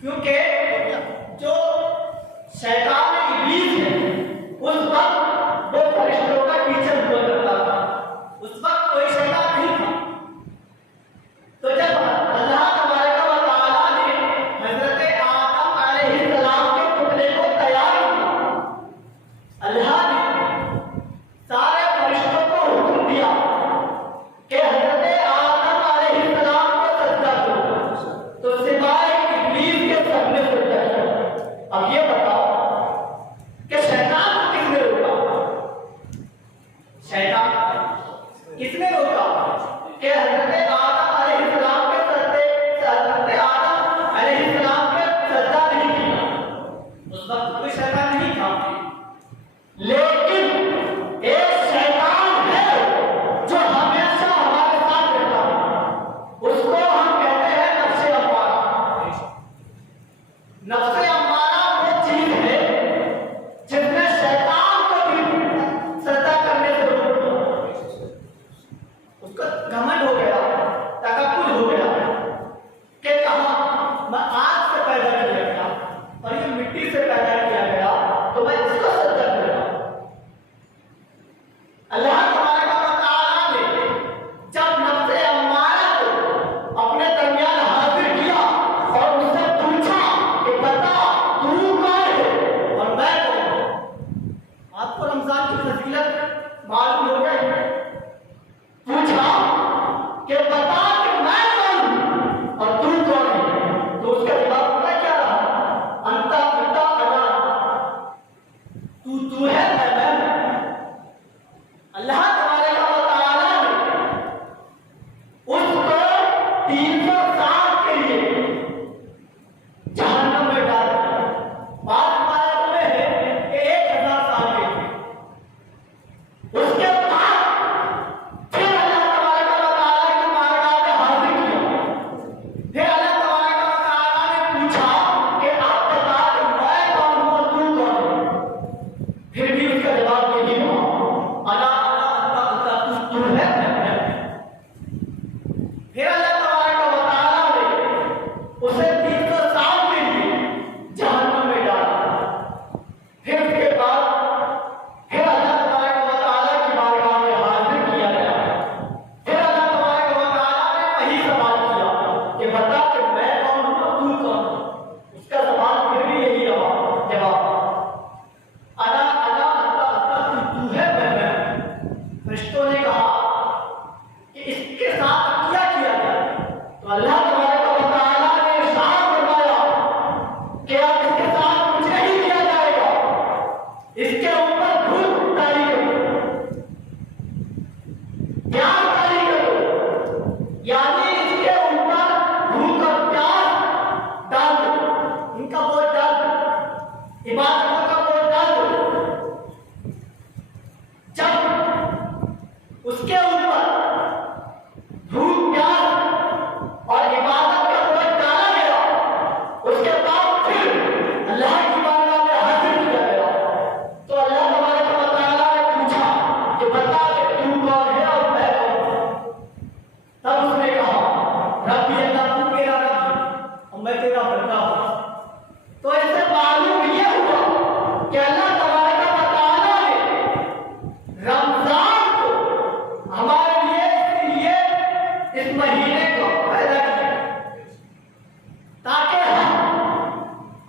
क्योंकि जो शैतान इब्लीस है उस तू है मैं। अल्लाह तबारक व तआला ने उसको 300 साल के लिए जहन्नम में डाल दिया। बात मालूम है कि 1000 साल के लिए। उसके बाद फिर अल्लाह तबारक व तआला की बारगाह में हाजिर किया। फिर अल्लाह तबारक व तआला ने पूछा कि आप बता कि मैं कौन हूं और तू कौन है। फिर भी उसका जवाब यही हुआ, अला अला अल्लाह तू है मैं। फिर अल्लाह तबारक व तआला ने उसे 300 साल के लिए जहन्नम में डाला। फिर उसके बाद फिर अल्लाह तबारक व तआला की बारगाह में हाजिर किया गया। फिर अल्लाह तबारक व तआला ने वही सवाल किया कि बता कि मैं कौन हूं और तू कौन है। उसका सवाल फिर भी यही रहा, जवाब अला अला अल्लाह तू है मैं। फरिश्तों ने कहा कि इसके साथ क्या किया गया। तो अल्लाह तबारक व तआला ने इरशाद फरमाया कि अब इसके साथ कुछ नहीं किया जाएगा, इसके ऊपर भूख तारी करो, प्यास तारी करो, यानी इसके ऊपर भूख और प्यास डाल दो, इनका बोझ डाल दो, इबादतों का बोझ डाल दो। जब उसके ऊपर भूख प्यास और इबादत का बोझ डाला गया, उसके बाद फिर अल्लाह की बारगाह में हाजिर किया गया। तो अल्लाह तबारक व तआला ने पूछा कि बता कि तू कौन है और मैं कौन हूं। तब उसने कहा रब्बी अल्लाह तू मेरा रब और मैं तेरा बंदा हूं। तो इससे मालूम ये हुआ कि अल्लाह तबारक व तआला ने रमजान को हमारे लिए इस महीने को पैदा किया ताकि हम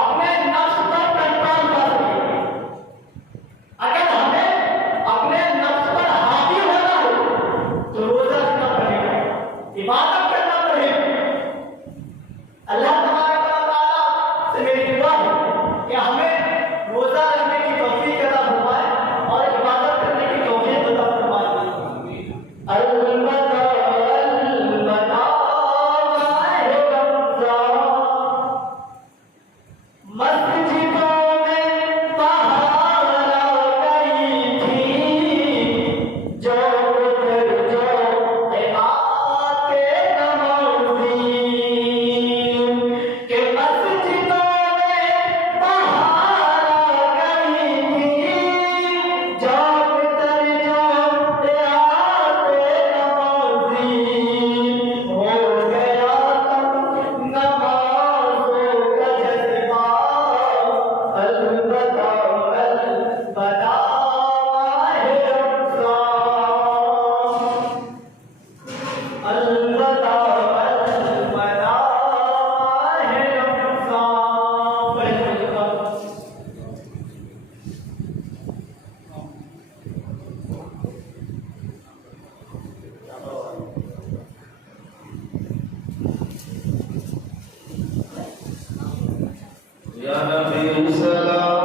अपने नफ्स पर कंट्रोल कर सकें। अगर हमें अपने नफ्स पर हावी होना हो तो रोजा रखना पड़ेगा, इबादत करना पड़ेगा। अल्लाह तबारक व तआला से मेरी दुआ है कि हमें रोजा रखने की तौफीक अता फरमाए और इबादत करने की तौफीक अता फरमाए। अलबत्ता अलबत्ता माह रमज़ान मस्जिदों में बहार आ गई थी, जो उधर जो आते नमाज़ी के मस्जिदों में बहार आ गई थी, जो उधर जो आते नमाज़ी हो गया तब नमाज़ों का जज्बा। अलबत्ता अलबत्ता माह रमज़ान अलबत्ता अलबत्ता माह रमज़ान। या नबी सलाम